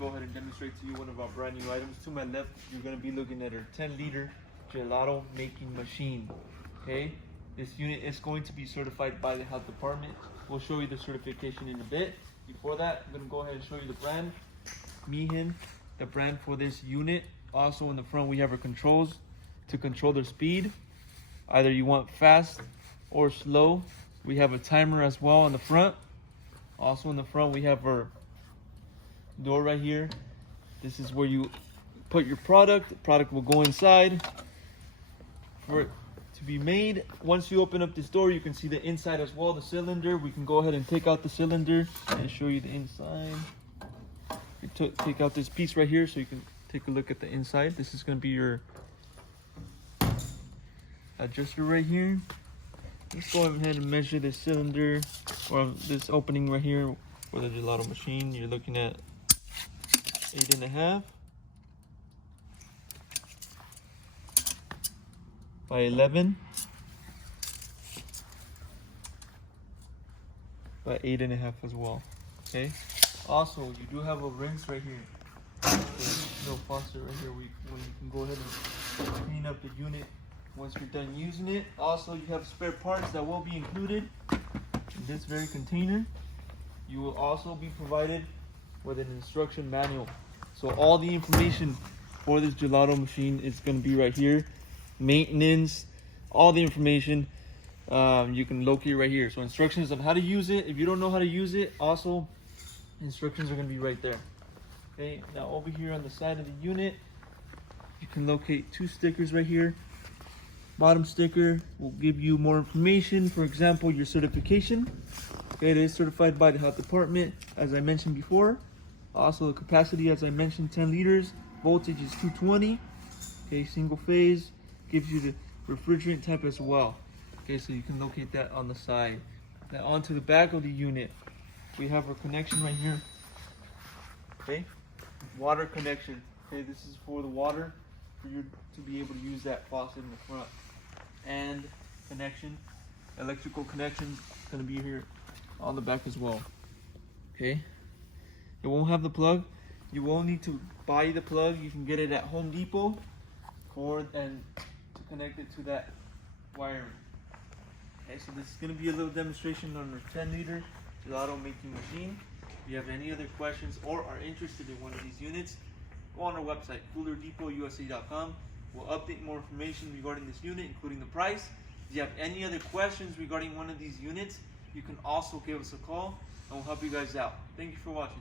go ahead and demonstrate to you one of our brand new items. To my left, you're going to be looking at our 10-liter gelato making machine. Okay, this unit is going to be certified by the health department. We'll show you the certification in a bit. Before that, I'm going to go ahead and show you the brand. Mihin, the brand for this unit. Also in the front, we have our controls to control their speed. Either you want fast or slow. We have a timer as well on the front. Also in the front, we have our door right here. This is where you put your product. The product will go inside for it to be made. Once you open up this door, you can see the inside as well, the cylinder. We can go ahead and take out the cylinder and show you the inside. You take out this piece right here so you can take a look at the inside. This is going to be your adjuster right here. Let's go ahead and measure this cylinder, or this opening right here for the gelato machine. You're looking at 8.5 by 11 by 8.5 as well. Okay. Also, you do have a rinse right here. Little faucet right here where you can go ahead and clean up the unit once you're done using it. Also, you have spare parts that will be included in this very container. You will also be provided with an instruction manual. So all the information for this gelato machine is going to be right here. Maintenance, all the information you can locate right here. So instructions on how to use it. If you don't know how to use it, also instructions are going to be right there. Okay, now over here on the side of the unit, you can locate 2 stickers right here. Bottom sticker will give you more information. For example, your certification. Okay, it is certified by the health department, as I mentioned before. Also, the capacity, as I mentioned, 10 liters. Voltage is 220. Okay, single phase. Gives you the refrigerant type as well. Okay, so you can locate that on the side. Now onto the back of the unit. We have our connection right here. Okay, water connection. Okay, this is for the water, for you to be able to use that faucet in the front. And connection, electrical connection, gonna be here on the back as well. Okay, it won't have the plug. You won't need to buy the plug. You can get it at Home Depot, and to connect it to that wiring. Okay, so this is gonna be a little demonstration on our 10-liter gelato making machine. If you have any other questions or are interested in one of these units, go on our website, coolerdepotUSA.com. We'll update more information regarding this unit, including the price. If you have any other questions regarding one of these units, you can also give us a call and we'll help you guys out. Thank you for watching.